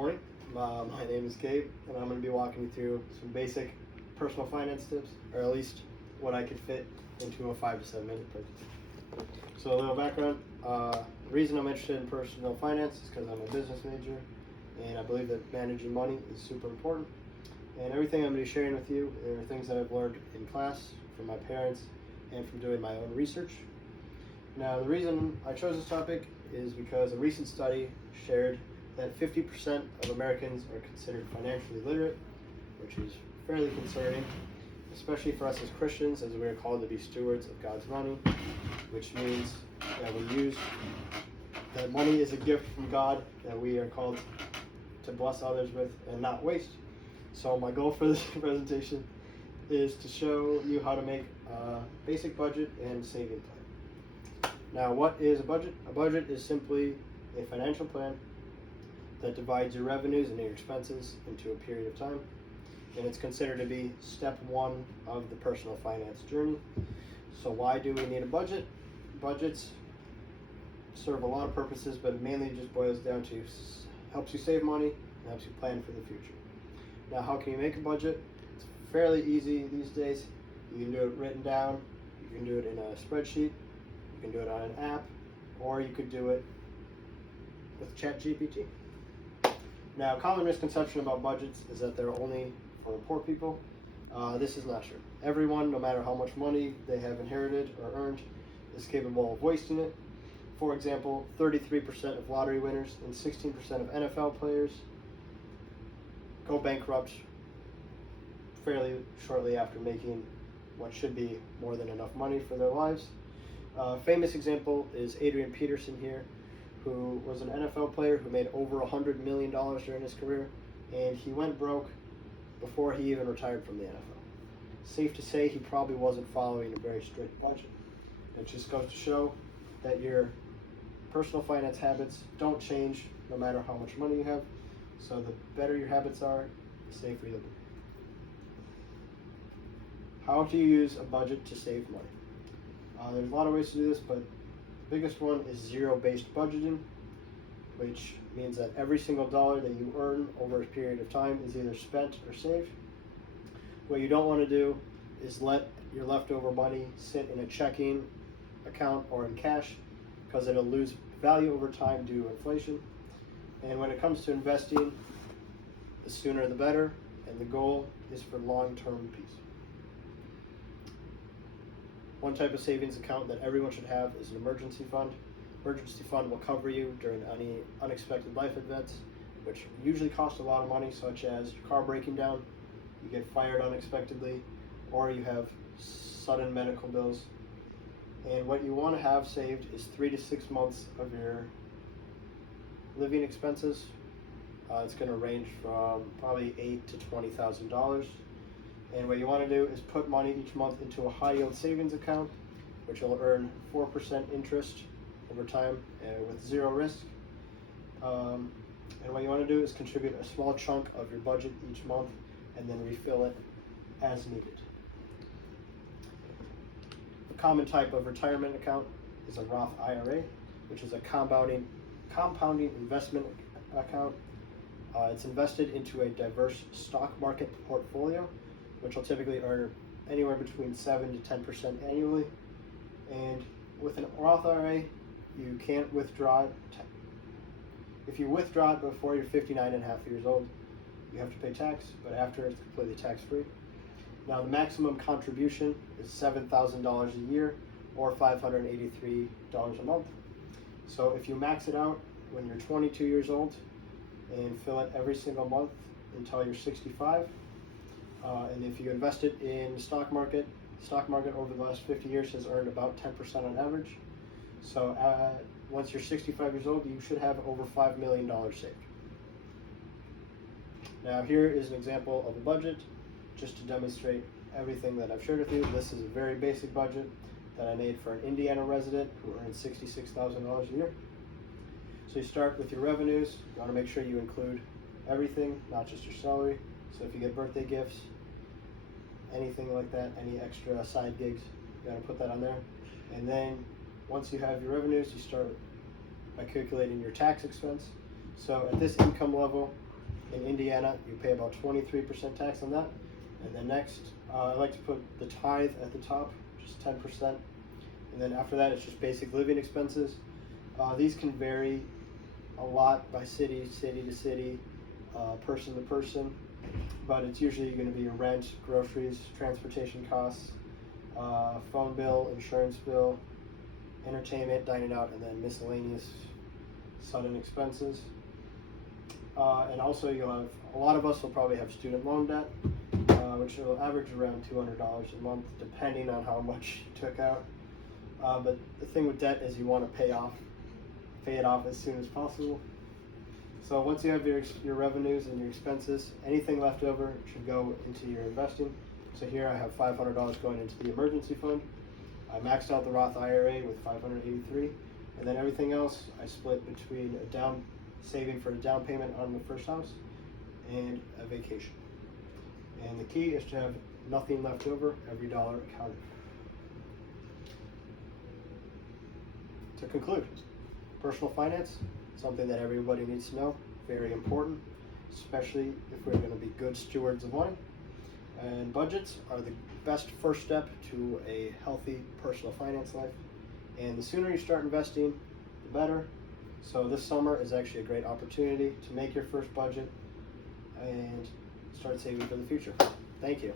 morning. My name is Gabe, and I'm going to be walking you through some basic personal finance tips, or at least what I could fit into a 5 to 7 minute presentation. So a little background. The reason I'm interested in personal finance is because I'm a business major, and I believe that managing money is super important. And everything I'm going to be sharing with you are things that I've learned in class, from my parents, and from doing my own research. Now, the reason I chose this topic is because a recent study shared that 50% of Americans are considered financially literate, which is fairly concerning, especially for us as Christians, as we are called to be stewards of God's money, which means that money is a gift from God that we are called to bless others with and not waste. So my goal for this presentation is to show you how to make a basic budget and saving plan. Now, what is a budget? A budget is simply a financial plan that divides your revenues and your expenses into a period of time, and it's considered to be step one of the personal finance journey. So why do we need a budget? Budgets serve a lot of purposes, but it mainly just boils down to helps you save money and helps you plan for the future. Now, how can you make a budget? It's fairly easy these days. You can do it written down, you can do it in a spreadsheet, you can do it on an app, or you could do it with ChatGPT. Now, a common misconception about budgets is that they're only for poor people. This is not true. Everyone, no matter how much money they have inherited or earned, is capable of wasting it. For example, 33% of lottery winners and 16% of NFL players go bankrupt fairly shortly after making what should be more than enough money for their lives. Famous example is Adrian Peterson here, who was an NFL player who made over $100 million during his career, and he went broke before he even retired from the NFL. Safe to say he probably wasn't following a very strict budget. It just goes to show that your personal finance habits don't change no matter how much money you have, so the better your habits are, the safer you'll be. How to use a budget to save money? There's a lot of ways to do this, but the biggest one is zero-based budgeting, which means that every single dollar that you earn over a period of time is either spent or saved. What you don't want to do is let your leftover money sit in a checking account or in cash, because it'll lose value over time due to inflation. And when it comes to investing, the sooner the better, and the goal is for long-term peace. One type of savings account that everyone should have is an emergency fund. Emergency fund will cover you during any unexpected life events, which usually cost a lot of money, such as your car breaking down, you get fired unexpectedly, or you have sudden medical bills. And what you want to have saved is 3 to 6 months of your living expenses. It's going to range from probably $8,000 to $20,000. And what you want to do is put money each month into a high yield savings account, which will earn 4% interest over time with zero risk. And what you want to do is contribute a small chunk of your budget each month and then refill it as needed. A common type of retirement account is a Roth IRA, which is a compounding investment account. It's invested into a diverse stock market portfolio, which will typically earn anywhere between 7 to 10% annually. And with an Roth IRA, you can't withdraw it. If you withdraw it before you're 59 and a half years old, you have to pay tax, but after it's completely tax-free. Now, the maximum contribution is $7,000 a year or $583 a month. So if you max it out when you're 22 years old and fill it every single month until you're 65, and if you invest it in the stock market over the last 50 years has earned about 10% on average. So once you're 65 years old, you should have over $5 million saved. Now, here is an example of a budget, just to demonstrate everything that I've shared with you. This is a very basic budget that I made for an Indiana resident who earns $66,000 a year. So you start with your revenues. You want to make sure you include everything, not just your salary. So if you get birthday gifts, anything like that, any extra side gigs, you got to put that on there. And then once you have your revenues, you start by calculating your tax expense. So at this income level, In Indiana, you pay about 23% tax on that. And then next, I like to put the tithe at the top, just 10%. And then after that, it's just basic living expenses. These can vary a lot by city to city, person to person, but it's usually going to be your rent, groceries, transportation costs, phone bill, insurance bill, entertainment, dining out, and then miscellaneous sudden expenses. And also you'll have, a lot of us will probably have student loan debt, which will average around $200 a month, depending on how much you took out. But the thing with debt is you want to pay it off as soon as possible. So once you have your revenues and your expenses, anything left over should go into your investing. So here I have $500 going into the emergency fund. I maxed out the Roth IRA with $583, and then everything else I split between saving for a down payment on the first house and a vacation. And the key is to have nothing left over, every dollar accounted. To conclude, personal finance, something that everybody needs to know, very important, especially if we're going to be good stewards of money. And budgets are the best first step to a healthy personal finance life. And the sooner you start investing, the better. So this summer is actually a great opportunity to make your first budget and start saving for the future. Thank you.